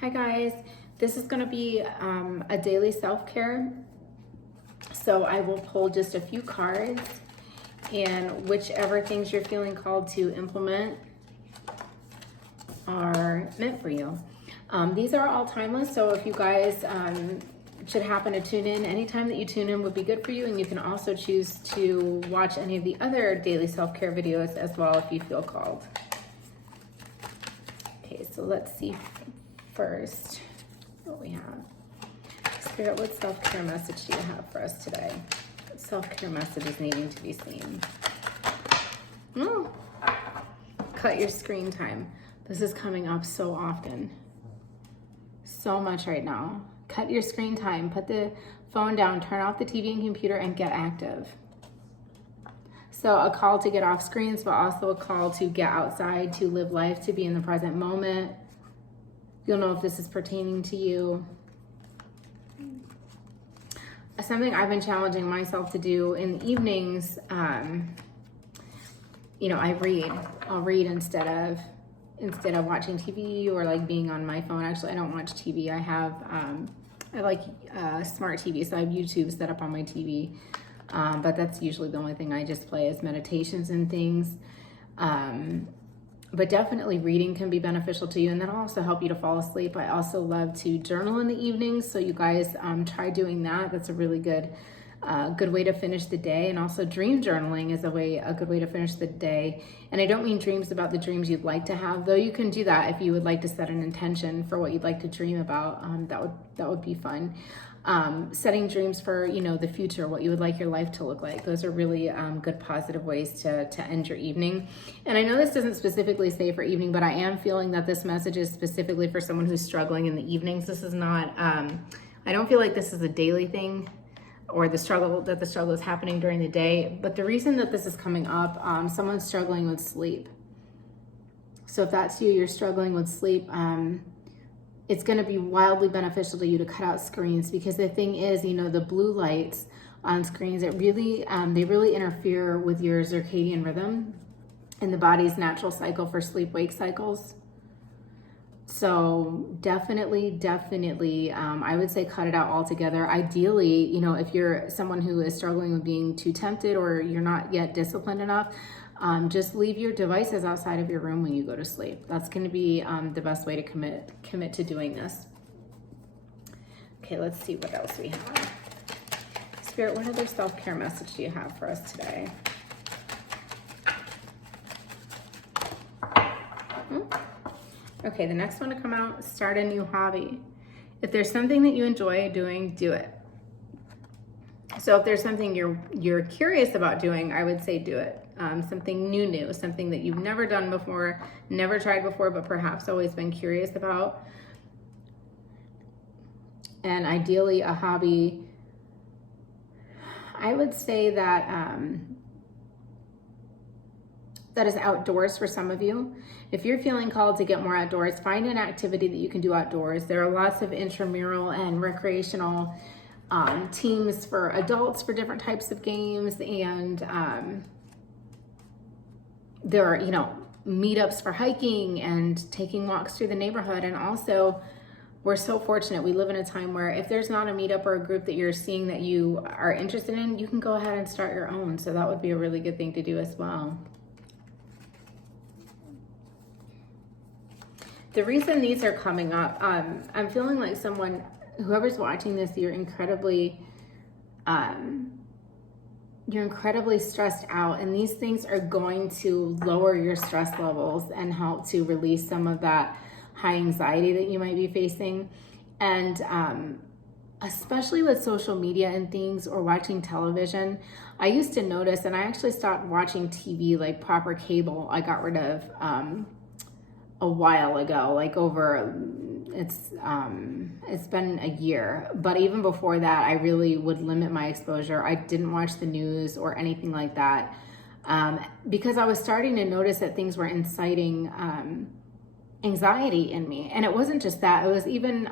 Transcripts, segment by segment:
Hi guys, this is going to be a daily self-care. So I will pull just a few cards, and whichever things you're feeling called to implement are meant for you. These are all timeless, so if you guys should happen to tune in, anytime that you tune in would be good for you, and you can also choose to watch any of the other daily self-care videos as well if you feel called. Okay, so let's see first what we have. Spirit, what self-care message do you have for us today? What self-care message is needing to be seen? Cut your screen time. This is coming up so often. So much right now. Cut your screen time. Put the phone down. Turn off the TV and computer and get active. So a call to get off screens, but also a call to get outside, to live life, to be in the present moment. You'll know if this is pertaining to you. Something I've been challenging myself to do in the evenings, I read. I'll read instead of watching TV or like being on my phone. Actually, I don't watch TV. I like smart TV, so I have YouTube set up on my TV. But that's usually the only thing I just play is meditations and things. But definitely reading can be beneficial to you, and that'll also help you to fall asleep. I also love to journal in the evenings, so you guys try doing that. That's a really good way to finish the day. And also dream journaling is a good way to finish the day. And I don't mean dreams about the dreams you'd like to have, though you can do that if you would like to set an intention for what you'd like to dream about. That would be fun. Setting dreams for the future, what you would like your life to look like. Those are really good positive ways to end your evening. And I know this doesn't specifically say for evening, but I am feeling that this message is specifically for someone who's struggling in the evenings. This is not I don't feel like this is a daily thing, or the struggle is happening during the day. But the reason that this is coming up, someone's struggling with sleep. So if that's you, you're struggling with sleep, it's going to be wildly beneficial to you to cut out screens, because the thing is, the blue lights on screens, they really interfere with your circadian rhythm and the body's natural cycle for sleep-wake cycles. So definitely, I would say cut it out altogether. Ideally, if you're someone who is struggling with being too tempted, or you're not yet disciplined enough, just leave your devices outside of your room when you go to sleep. That's going to be the best way to commit to doing this. Okay, let's see what else we have. Spirit, what other self-care message do you have for us today? Okay, the next one to come out, start a new hobby. If there's something that you enjoy doing, do it. So if there's something you're curious about doing, I would say do it. Something new, something that you've never done before, never tried before, but perhaps always been curious about. And ideally a hobby, I would say that that is outdoors for some of you. If you're feeling called to get more outdoors, find an activity that you can do outdoors. There are lots of intramural and recreational teams for adults for different types of games, and there are meetups for hiking and taking walks through the neighborhood. And also, we're so fortunate, we live in a time where if there's not a meetup or a group that you're seeing that you are interested in, you can go ahead and start your own. So that would be a really good thing to do as well. The reason these are coming up, I'm feeling like whoever's watching this, you're incredibly stressed out, and these things are going to lower your stress levels and help to release some of that high anxiety that you might be facing. And especially with social media and things, or watching television, I used to notice, and I actually stopped watching TV, like proper cable. I got rid of a while ago, it's been a year, but even before that, I really would limit my exposure. I didn't watch the news or anything like that, because I was starting to notice that things were inciting anxiety in me. And it wasn't just that, it was even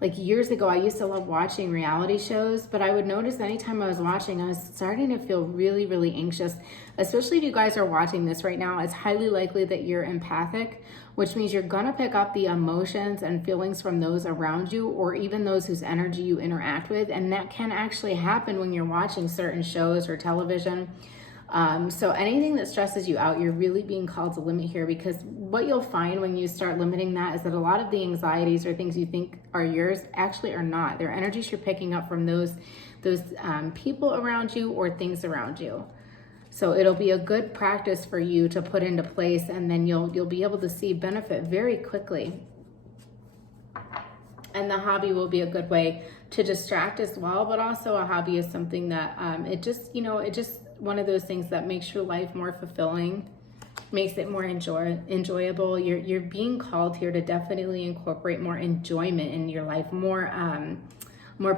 like years ago, I used to love watching reality shows, but I would notice anytime I was watching, I was starting to feel really, really anxious. Especially if you guys are watching this right now, it's highly likely that you're empathic, which means you're gonna pick up the emotions and feelings from those around you, or even those whose energy you interact with. And that can actually happen when you're watching certain shows or television. So anything that stresses you out, you're really being called to limit here, because what you'll find when you start limiting that is that a lot of the anxieties or things you think are yours actually are not. They're energies you're picking up from those people around you or things around you. So it'll be a good practice for you to put into place, and then you'll be able to see benefit very quickly. And the hobby will be a good way to distract as well, but also a hobby is something that it just one of those things that makes your life more fulfilling, makes it more enjoyable. You're being called here to definitely incorporate more enjoyment in your life, more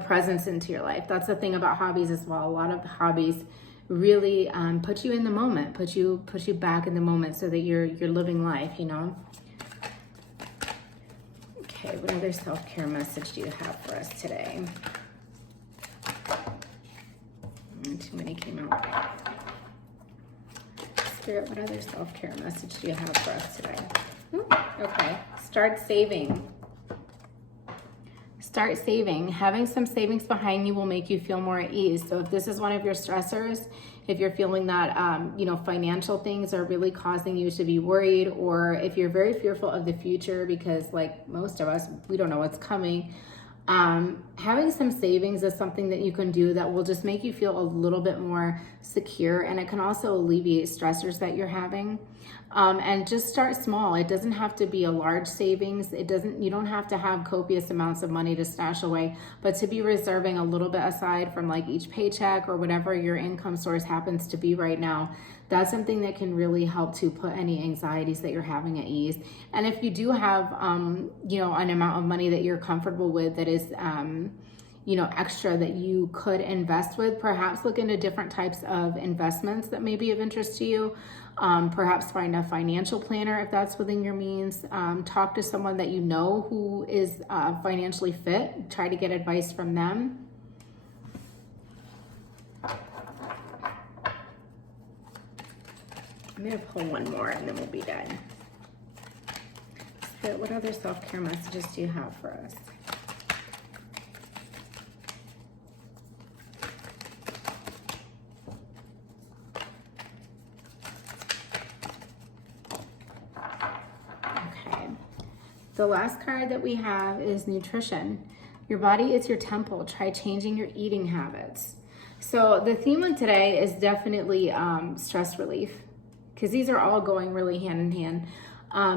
presence into your life. That's the thing about hobbies as well. A lot of hobbies really put you in the moment, put you back in the moment, so that you're living life, you know. Okay, what other self-care message do you have for us today? Too many came out. Spirit, what other self-care message do you have for us today? Okay, start saving. Start saving. Having some savings behind you will make you feel more at ease. So if this is one of your stressors, if you're feeling that, financial things are really causing you to be worried, or if you're very fearful of the future, because like most of us, we don't know what's coming, having some savings is something that you can do that will just make you feel a little bit more secure, and it can also alleviate stressors that you're having. And just start small. It doesn't have to be a large savings. You don't have to have copious amounts of money to stash away, but to be reserving a little bit aside from like each paycheck or whatever your income source happens to be right now, that's something that can really help to put any anxieties that you're having at ease. And if you do have, an amount of money that you're comfortable with that is, extra that you could invest with, perhaps look into different types of investments that may be of interest to you. Perhaps find a financial planner if that's within your means. Talk to someone that you know who is financially fit. Try to get advice from them. I'm going to pull one more and then we'll be done. Spirit, what other self-care messages do you have for us? Okay. The last card that we have is nutrition. Your body is your temple. Try changing your eating habits. So the theme of today is definitely stress relief, because these are all going really hand in hand.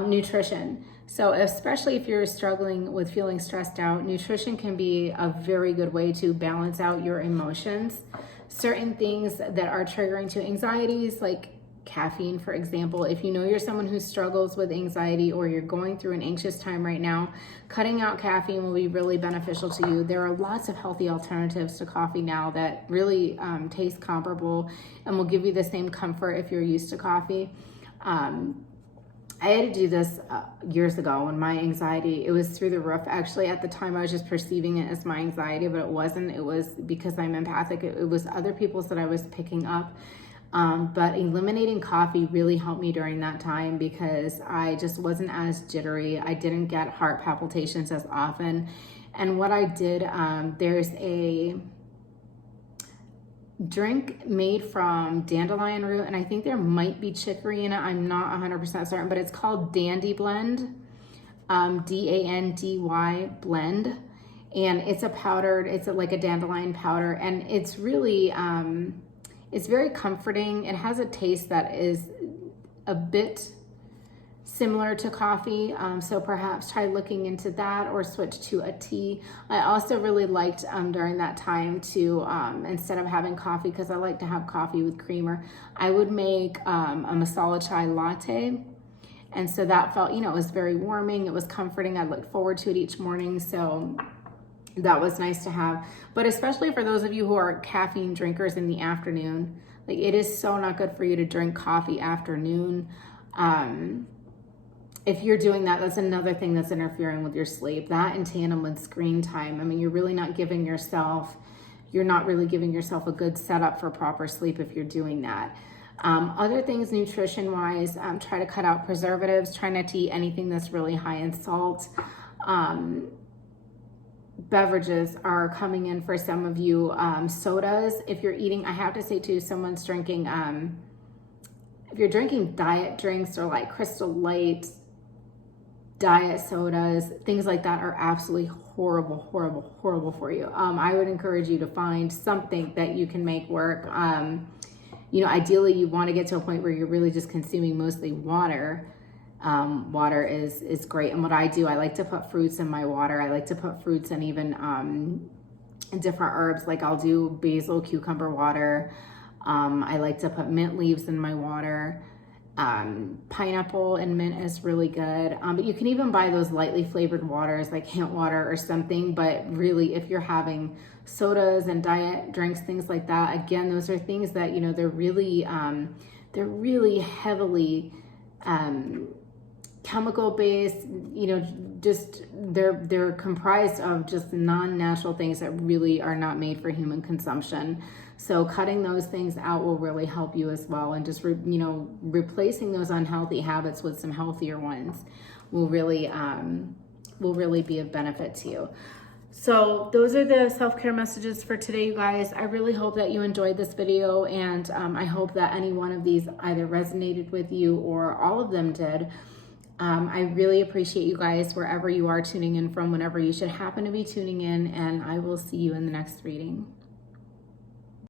Nutrition. So especially if you're struggling with feeling stressed out, nutrition can be a very good way to balance out your emotions. Certain things that are triggering to anxieties, like caffeine, for example. If you know you're someone who struggles with anxiety, or you're going through an anxious time right now, cutting out caffeine will be really beneficial to you. There are lots of healthy alternatives to coffee now that really taste comparable and will give you the same comfort if you're used to coffee. I had to do this years ago when my anxiety, it was through the roof. Actually, at the time, I was just perceiving it as my anxiety, but it wasn't. It was because I'm empathic. It was other people's that I was picking up. But eliminating coffee really helped me during that time, because I just wasn't as jittery. I didn't get heart palpitations as often. And what I did, there's a drink made from dandelion root, and I think there might be chicory in it. I'm not 100% certain, but it's called Dandy Blend, Dandy blend. And it's a powdered, it's like a dandelion powder, and it's really, it's very comforting. It has a taste that is a bit similar to coffee, so perhaps try looking into that, or switch to a tea. I also really liked during that time to, instead of having coffee, because I like to have coffee with creamer, I would make a masala chai latte. And so that felt, it was very warming, it was comforting. I looked forward to it each morning, so that was nice to have. But especially for those of you who are caffeine drinkers in the afternoon, like, it is so not good for you to drink coffee afternoon. if you're doing that, that's another thing that's interfering with your sleep. That in tandem with screen time. I mean, you're really not giving yourself, you're not really giving yourself a good setup for proper sleep if you're doing that. Other things nutrition-wise, try to cut out preservatives. Try not to eat anything that's really high in salt. Beverages are coming in for some of you. Sodas, if you're eating, I have to say too, someone's drinking, if you're drinking diet drinks or like Crystal Light, diet sodas, things like that are absolutely horrible, horrible, horrible for you. I would encourage you to find something that you can make work. You know, ideally you want to get to a point where you're really just consuming mostly water. Water is great. And what I do, I like to put fruits in my water. I like to put fruits and even different herbs. Like I'll do basil, cucumber water. I like to put mint leaves in my water. Pineapple and mint is really good. But you can even buy those lightly flavored waters like hint water or something. But really, if you're having sodas and diet drinks, things like that, again, those are things that, you know, they're really heavily chemical based, you know, just they're comprised of just non-natural things that really are not made for human consumption. So cutting those things out will really help you as well, and just you know, replacing those unhealthy habits with some healthier ones will really be of benefit to you. So those are the self-care messages for today, you guys. I really hope that you enjoyed this video, and I hope that any one of these either resonated with you or all of them did. I really appreciate you guys wherever you are tuning in from, whenever you should happen to be tuning in, and I will see you in the next reading.